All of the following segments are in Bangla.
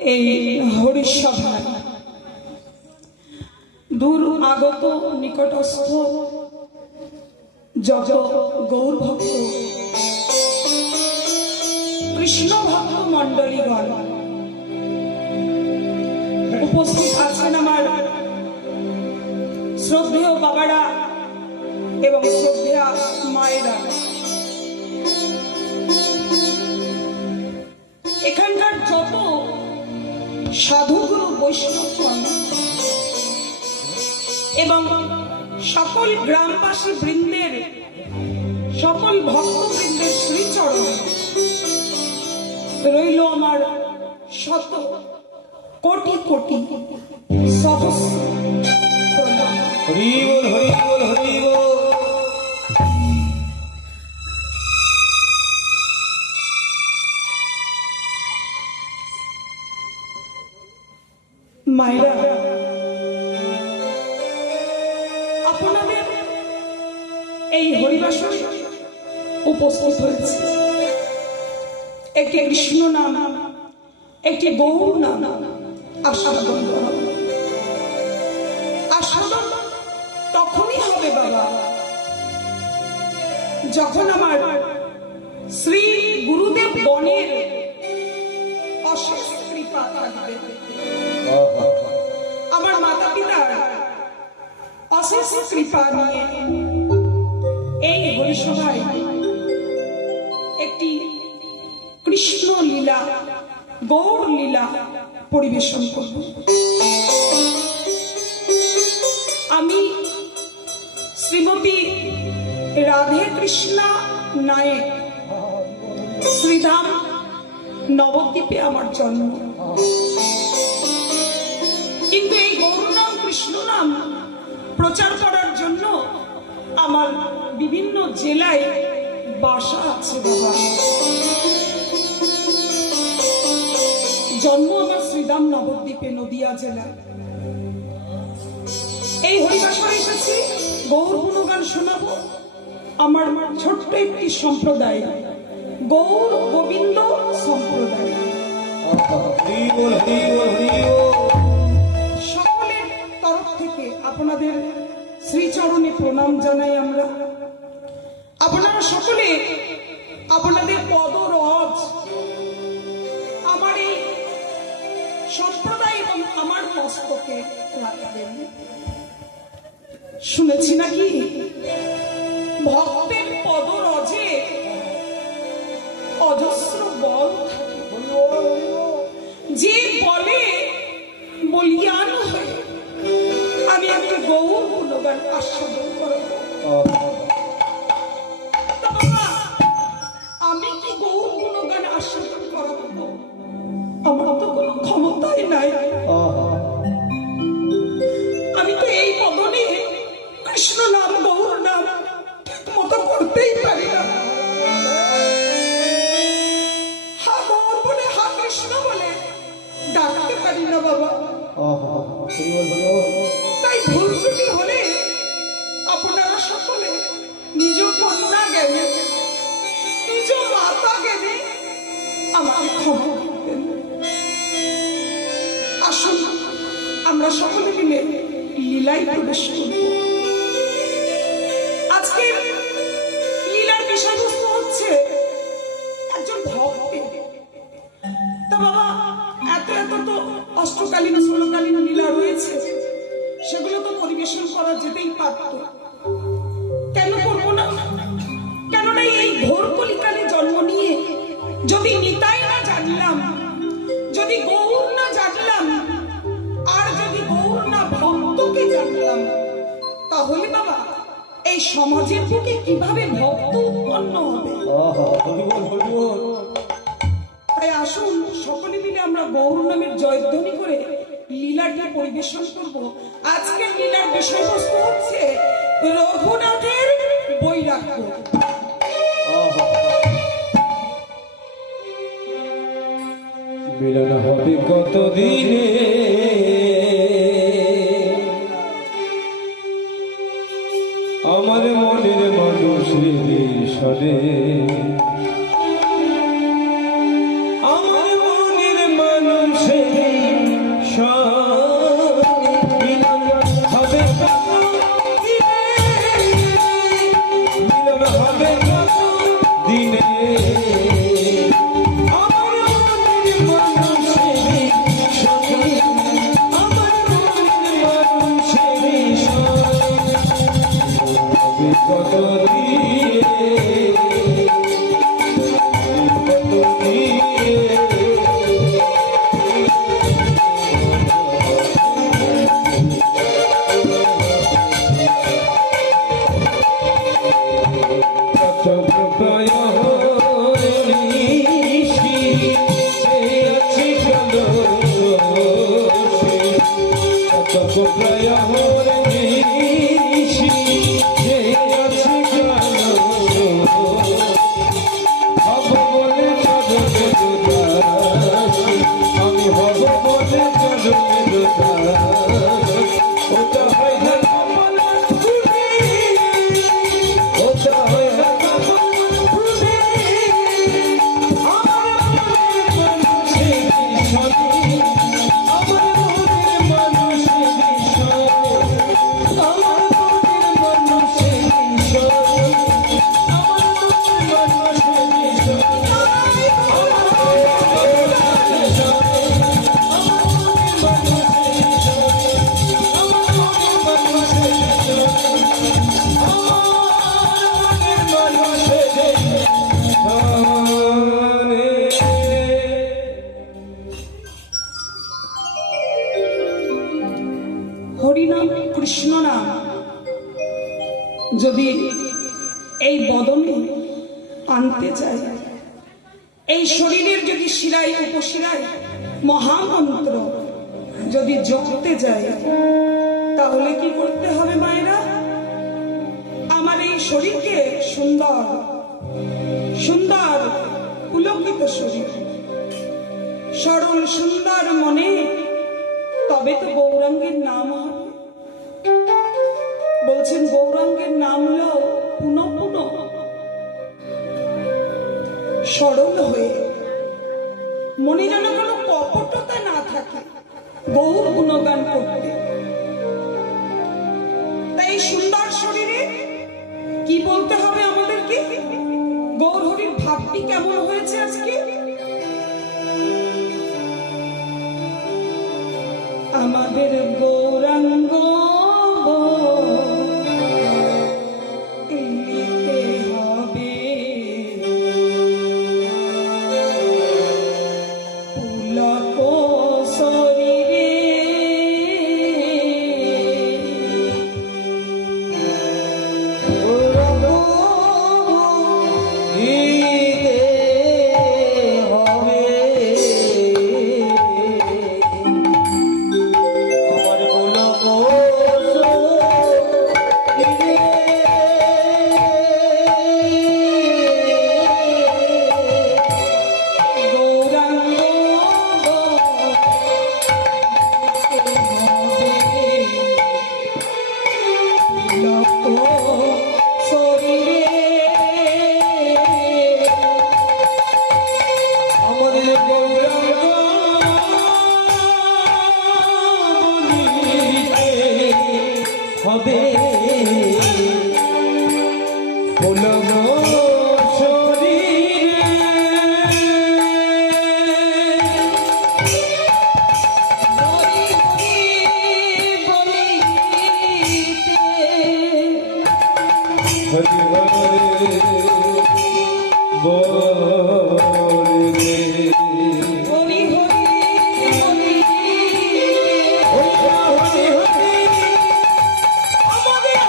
এই হরিসভায় দূর আগত নিকটস্থ যত গৌর ভক্ত কৃষ্ণ ভক্ত মন্ডলীগণ উপস্থিত আছেন আমার শ্রদ্ধেয় বাবারা এবং শ্রদ্ধেয়া মায়েরা। এখানকার যত সাধুগুরু বৈষ্ণবগণ এবং সকল গ্রামবাসী বৃন্দের সকল ভক্তবৃন্দের শ্রীচরণে রইল আমার শত কোটি কোটি সহস্র প্রণাম। হরি বল হরি বল হরি বল। মায়েরা, আপনাদের এই হরিবাসরে উপস্থিত হয়েছে একটি কৃষ্ণ নাম, একটি গৌর নাম আস্বাদন করা। আস্বাদন তখনই হবে বাবা যখন আমার শ্রী গুরুদেব গণের অশেষ কৃপা থাকবে, আমার মাতা পিতার অশেষ কৃপা নিয়ে এই হরিসভায় একটি কৃষ্ণ লীলা গৌর লীলা পরিবেশন করব। আমি শ্রীমতী রাধে কৃষ্ণা নায়েক, শ্রীধাম নবদ্বীপে আমার জন্ম। কিন্তু এই গৌর নাম কৃষ্ণ নাম প্রচার করার জন্য আমার বিভিন্ন জেলায় বাসা আছে বাবা। জন্ম আমার শ্রীধাম নবদ্বীপে, নদিয়া জেলা। এই হরিবাসরে এসেছি গৌর গুণগান শোনাবো। আমার ছোট্ট একটি সম্প্রদায়, গৌর গোবিন্দ সম্প্রদায়। সকলের তরফ থেকে আপনাদের শ্রীচরণে প্রণাম জানাই আমরা। আপনারা সকলে আপনাদের পদরজ আমার এই সম্প্রদায় এবং আমার মস্তকে রাখবেন। শুনেছি নাকি ভক্তের পদরজে অজস্র বল, যে বলে বলিয়ান হয়ে আমি একটা গৌর গুণগান আস্বাদন করবো। আমি কি গৌর গুণগান আস্বাদন করাবো? আমার তো কোনো ক্ষমতাই নাই। আমি তো এই বদনে কৃষ্ণ নাম গৌর নাম ঠিক মতো করতেই পারি না। হা গৌর বলে হা কৃষ্ণ বলে ডাকতে পারি না বাবা। তাই ভুল ত্রুটি হলে আপনারা সকলে নিজ কন্যা জ্ঞানে, নিজ মাতা জ্ঞানে আমাকে ক্ষমা করবেন। আসুন আমরা সকলে মিলে লীলায় প্রবেশ করব। আজকে লীলার বিষয়বস্তু হচ্ছে একজন ভক্তের। তা বাবা, এত এত তো অষ্টকালীন ষোলকালীন লীলা রয়েছে, সেগুলো তো পরিবেশন করা যেতেই পারত। কেন করব না? কেননা এই ঘোর কলিকালে জন্ম নিয়ে যদি নিতাই না জানলাম, যদি গৌর না জানলাম, আর যদি গৌর না ভক্তকে জানলাম, তাহলে বাবা এই সমাজের বুকে কিভাবে ভক্ত উৎপন্ন হবে? তাই আসুন সকলে মিলে আমরা গৌর নামের জয়ধ্বনি করে লীলাটি পরিবেশন করব। আজকের লীলার বিষয়বস্তু হচ্ছে রঘুনাথের বৈরাগ্য। মিলন হবে কতদিনে, আমার মনের মানুষের সরে, আমার মনের মানুষের কোথায় আমার নিশি যে আছে জানো হব বলে চরণে দুদাসী আমি হব বলে চরণে দুদাসী ওটা হয় না কমলা ফুলে ওটা হয় না কমলা ফুলে আমার মনের মানুষের বিষয় আমার মনের মানুষের বিষয় আমার মনের মানুষের বিষয় আমার মনের মানুষের বিষয় হরিনাম কৃষ্ণ নাম যদি এই বদনে আনতে চাই, এই শরীরের যদি শিরায় উপশিরায় মহামন্ত্র যদি জপতে যায়, তাহলে কি করতে হবে মায়েরা? আমার এই শরীরকে সুন্দর সুন্দর পুলকিত শরীর, সরল সুন্দর মনে, তবে তো গৌরাঙ্গের নাম হবে। বলছেন গৌরাঙ্গের নাম লো পুনঃ পুনঃ, সরল হয়ে মনে যেন কোনো কপটতা না থাকে, গৌর গুণগান করতে। তাই সুন্দর শরীরে কি বলতে হবে আমাদেরকে? গৌর হরির ভাবটি কেমন হয়েছে আজকে? আমাদের গৌরাঙ্গ নিতে হবে পুলক শরীরে, হবে পুলক হরি হরে বলে হরি হরি হরি হরি হরি, আমাদের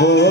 বলে